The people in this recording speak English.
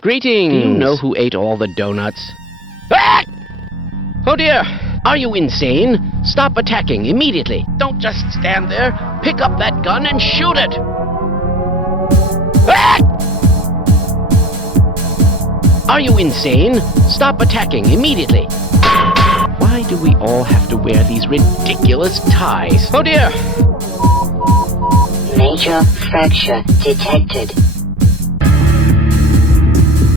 Greetings. Do you know who ate all the donuts? Ah! Oh dear! Are you insane? Stop attacking immediately. Don't just stand there. Pick up that gun and shoot it. Ah! Are you insane? Stop attacking immediately. Why do we all have to wear these ridiculous ties? Oh dear! Major fracture detected.